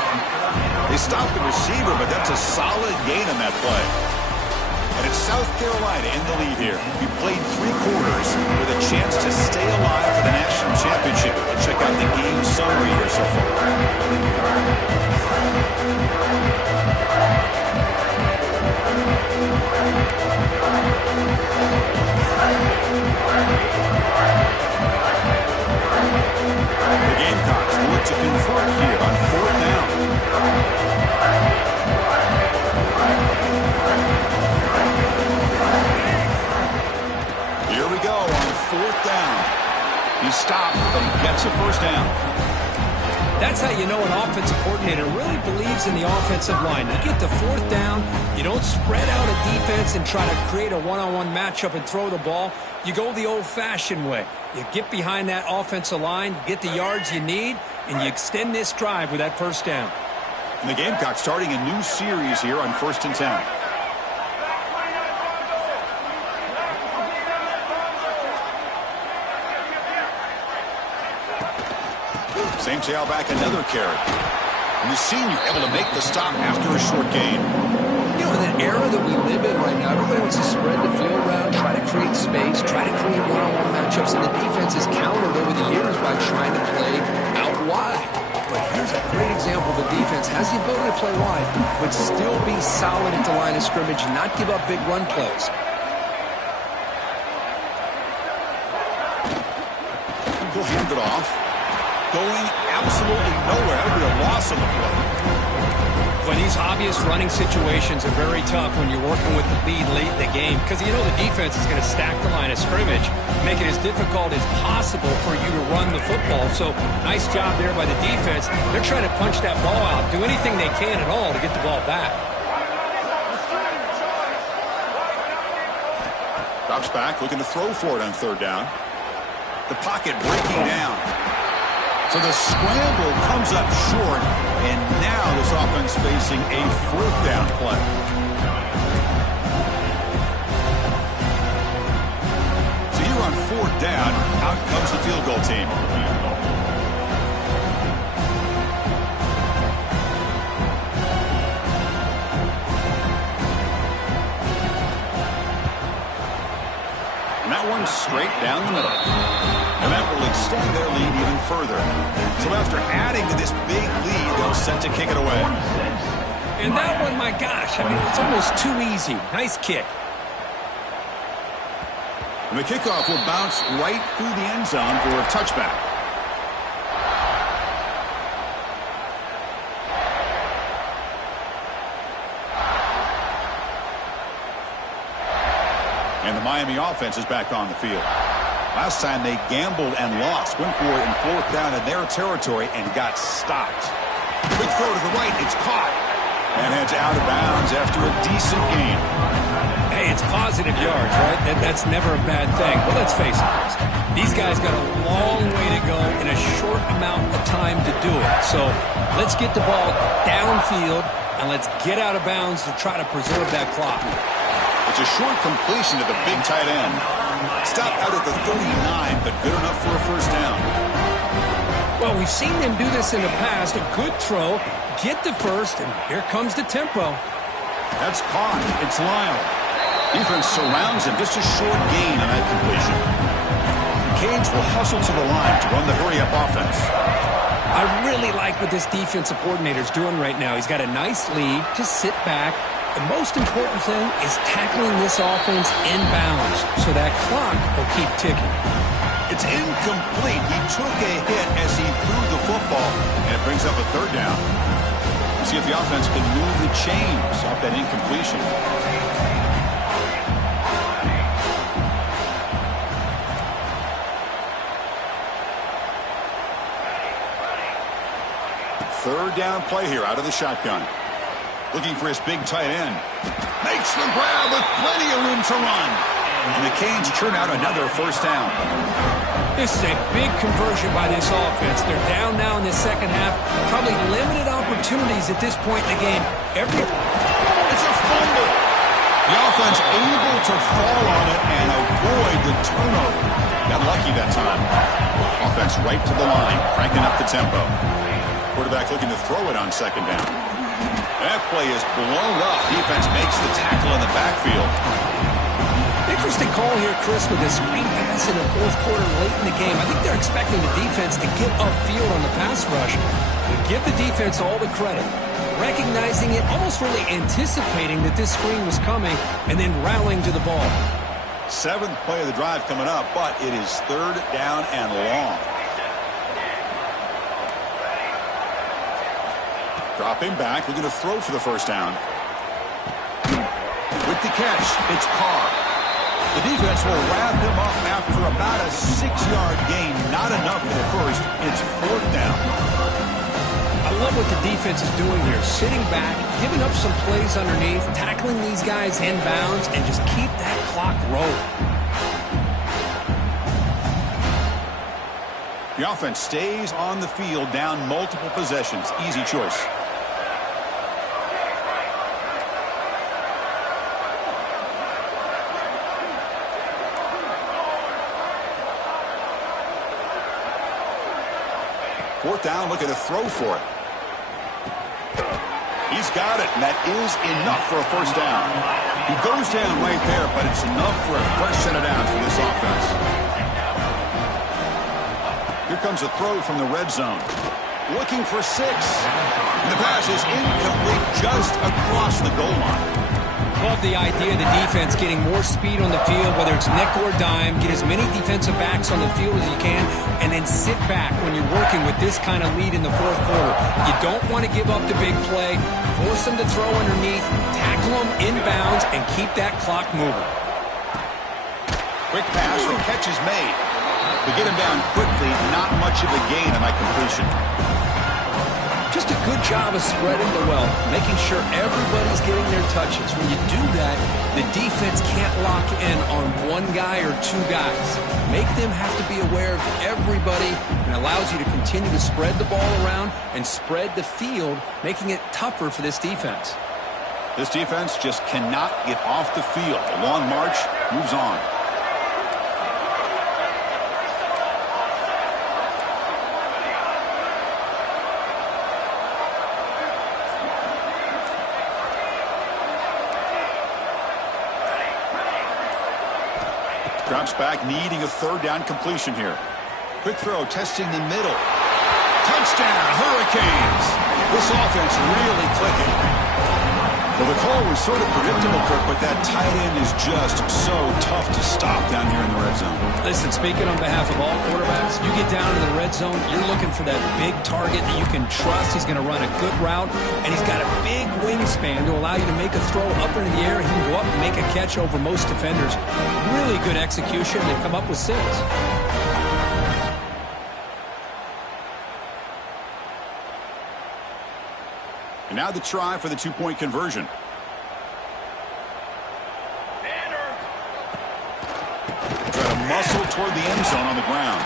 They stopped the receiver, but that's a solid gain on that play. And it's South Carolina in the lead here. We played 3 quarters with a chance to stay alive for the national championship. Let's check out the game summary here so far. The Gamecocks look to convert here on fourth down. Here we go on fourth down. He stopped, but he gets a first down. That's how you know an offensive coordinator really believes in the offensive line. You get to fourth down, you don't spread out a defense and try to create a one-on-one matchup and throw the ball. You go the old-fashioned way. You get behind that offensive line, you get the yards you need, and you extend this drive with that first down. And the Gamecocks starting a new series here on 1st and 10. Same tailback, another carry. And the senior able to make the stop after a short gain. You know, in that era that we live in right now, everybody wants to spread the field around, try to create space, try to create one-on-one matchups, and the defense is countered over the years by trying to play out wide. But here's a great example. The defense has the ability to play wide, but still be solid at the line of scrimmage, not give up big run plays. He'll hand it off. Going absolutely nowhere. That would be a loss on the play. When these obvious running situations are very tough when you're working with the lead late in the game, because you know the defense is going to stack the line of scrimmage, make it as difficult as possible for you to run the football. So nice job there by the defense. They're trying to punch that ball out, do anything they can at all to get the ball back. Drops back, looking to throw for it on third down. The pocket breaking down. So the scramble comes up short, and now this offense facing a fourth down play. So here on fourth down, out comes the field goal team. And that one's straight down the middle. And that will extend their lead even further. So after adding to this big lead, they'll set to kick it away. And that one, my gosh, I mean, it's almost too easy. Nice kick. And the kickoff will bounce right through the end zone for a touchback. And the Miami offense is back on the field. Last time they gambled and lost. Went for it in 4th down in their territory and got stopped. Quick throw to the right. It's caught. And heads out of bounds after a decent gain. Hey, it's positive yards, right? That's never a bad thing. But let's face it, these guys got a long way to go in a short amount of time to do it. So let's get the ball downfield and let's get out of bounds to try to preserve that clock. It's a short completion to the big tight end. Stopped out at the 39, but good enough for a first down. Well, we've seen them do this in the past. A good throw, get the first, and here comes the tempo. That's caught. It's Lyle. Defense surrounds him. Just a short gain on that completion. Canes will hustle to the line to run the hurry-up offense. I really like what this defensive coordinator is doing right now. He's got a nice lead to sit back. The most important thing is tackling this offense inbounds so that clock will keep ticking. It's incomplete. He took a hit as he threw the football, and it brings up a 3rd down. We'll see if the offense can move the chains off that incompletion. Third down play here out of the shotgun. Looking for his big tight end. Makes the grab with plenty of room to run. And the Canes churn out another first down. This is a big conversion by this offense. They're down now in the second half. Probably limited opportunities at this point in the game. It's a fumble. The offense able to fall on it and avoid the turnover. Got lucky that time. Offense right to the line, cranking up the tempo. Quarterback looking to throw it on 2nd down. That play is blown up. Defense makes the tackle in the backfield. Interesting call here, Chris, with a screen pass in the 4th quarter late in the game. I think they're expecting the defense to get upfield on the pass rush. But give the defense all the credit. Recognizing it, almost really anticipating that this screen was coming, and then rallying to the ball. 7th play of the drive coming up, but it is 3rd down and long. Dropping back, looking to throw for the first down. With the catch, it's Carr. The defense will wrap him up after about a 6-yard gain. Not enough for the first. It's 4th down. I love what the defense is doing here. Sitting back, giving up some plays underneath, tackling these guys inbounds, and just keep that clock rolling. The offense stays on the field, down multiple possessions. Easy choice. Fourth down, looking to throw for it. He's got it, and that is enough for a first down. He goes down right there, but it's enough for a fresh set of downs for this offense. Here comes a throw from the red zone. Looking for 6. And the pass is incomplete just across the goal line. Love the idea of the defense getting more speed on the field, whether it's nickel or dime, get as many defensive backs on the field as you can, and then sit back when you're working with this kind of lead in the 4th quarter. You don't want to give up the big play, force them to throw underneath, tackle them inbounds, and keep that clock moving. Quick pass, the catch is made. To get him down quickly, not much of a gain on that completion. Just a good job of spreading the wealth, making sure everybody's getting their touches. When you do that, the defense can't lock in on one guy or 2 guys. Make them have to be aware of everybody, and allows you to continue to spread the ball around and spread the field, making it tougher for this defense. This defense just cannot get off the field. The long march moves on. Drops back, needing a 3rd down completion here. Quick throw, testing the middle. Touchdown, Hurricanes. This offense really clicking. Well, the call was sort of predictable, Kirk, but that tight end is just so tough to stop down here in the red zone. Listen, speaking on behalf of all quarterbacks, you get down to the red zone, you're looking for that big target that you can trust. He's going to run a good route, and he's got a big wingspan to allow you to make a throw up into the air. He can go up and make a catch over most defenders. Really good execution. They come up with 6. And now the try for the 2-point conversion. Try to muscle toward the end zone on the ground.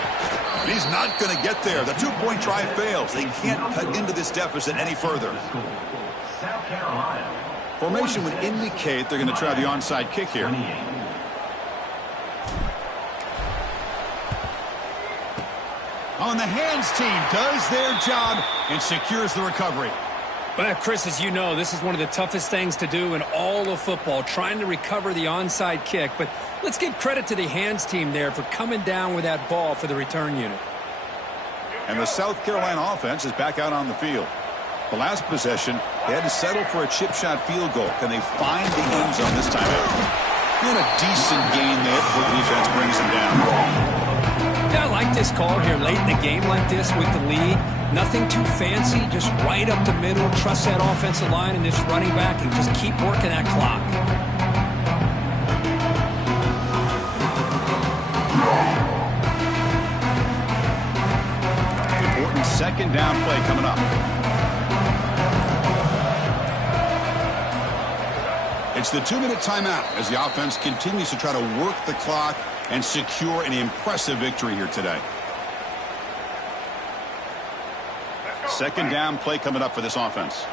And he's not going to get there. The 2-point try fails. They can't cut into this deficit any further. Formation would indicate they're going to try the onside kick here. On the hands team does their job and secures the recovery. Well, Chris, as you know, this is one of the toughest things to do in all of football, trying to recover the onside kick. But let's give credit to the hands team there for coming down with that ball for the return unit. And the South Carolina offense is back out on the field. The last possession, they had to settle for a chip shot field goal. Can they find the end zone this time out? Doing a decent gain there before the defense brings them down. Yeah, I like this call here late in the game like this with the lead. Nothing too fancy, just right up the middle. Trust that offensive line and this running back and just keep working that clock. Important second down play coming up. It's the 2-minute timeout as the offense continues to try to work the clock and secure an impressive victory here today. Second down play coming up for this offense.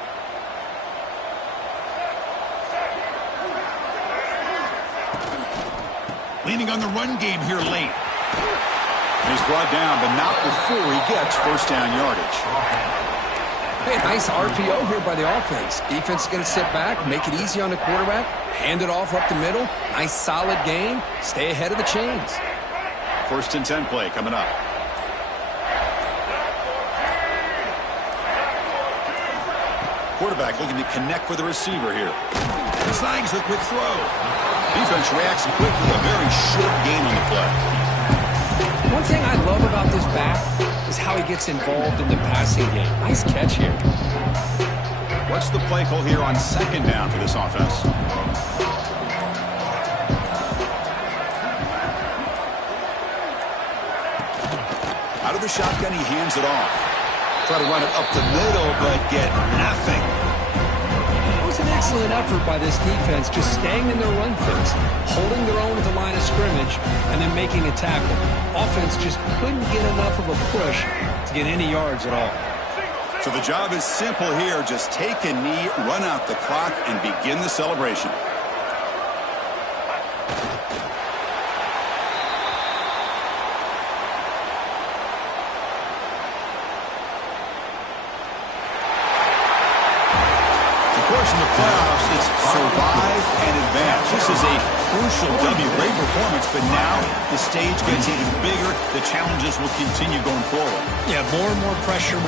Leaning on the run game here late. And he's brought down, but not before he gets first down yardage. Hey, nice RPO here by the offense. Defense is going to sit back, make it easy on the quarterback, hand it off up the middle. Nice solid game. Stay ahead of the chains. First and 10 play coming up. Quarterback looking to connect with the receiver here. Snags a quick throw. Defense reacts quickly. A very short gain on the play. One thing I love about this back is how he gets involved in the passing game. Nice catch here. What's the play call here on second down for this offense? Out of the shotgun, he hands it off. Try to run it up the middle, but get nothing. It was an excellent effort by this defense, just staying in their run fence, holding their own at the line of scrimmage, and then making a tackle. Offense just couldn't get enough of a push to get any yards at all. So the job is simple here. Just take a knee, run out the clock, and begin the celebration. In the playoffs, it's survive and advance. This is a crucial W. Great performance, but now the stage gets even bigger. The challenges will continue going forward. Yeah, more and more pressure will